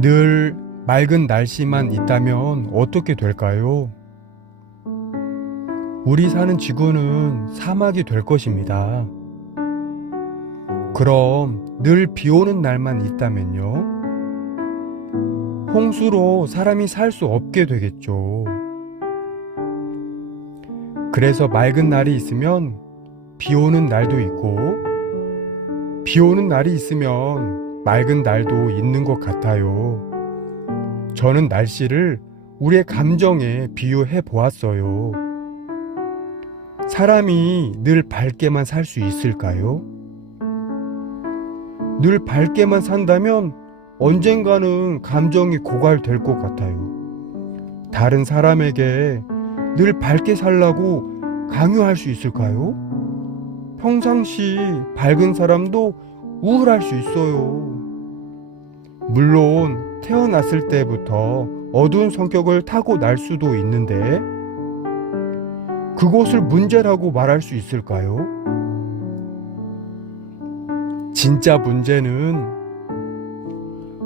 늘 맑은 날씨만 있다면 어떻게 될까요? 우리 사는 지구는 사막이 될 것입니다. 그럼 늘 비 오는 날만 있다면요? 홍수로 사람이 살 수 없게 되겠죠. 그래서 맑은 날이 있으면 비 오는 날도 있고, 비 오는 날이 있으면 맑은 날도 있는 것 같아요. 저는 날씨를 우리의 감정에 비유해 보았어요. 사람이 늘 밝게만 살 수 있을까요? 늘 밝게만 산다면 언젠가는 감정이 고갈될 것 같아요. 다른 사람에게 늘 밝게 살라고 강요할 수 있을까요? 평상시 밝은 사람도 우울할 수 있어요. 물론 태어났을 때부터 어두운 성격을 타고 날 수도 있는데 그것을 문제라고 말할 수 있을까요? 진짜 문제는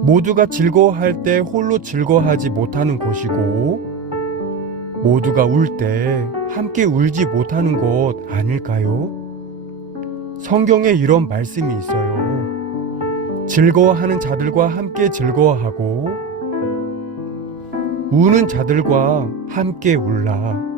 모두가 즐거워할 때 홀로 즐거워하지 못하는 것이고 모두가 울 때 함께 울지 못하는 것 아닐까요? 성경에 이런 말씀이 있어요. 즐거워하는 자들과 함께 즐거워하고 우는 자들과 함께 울라.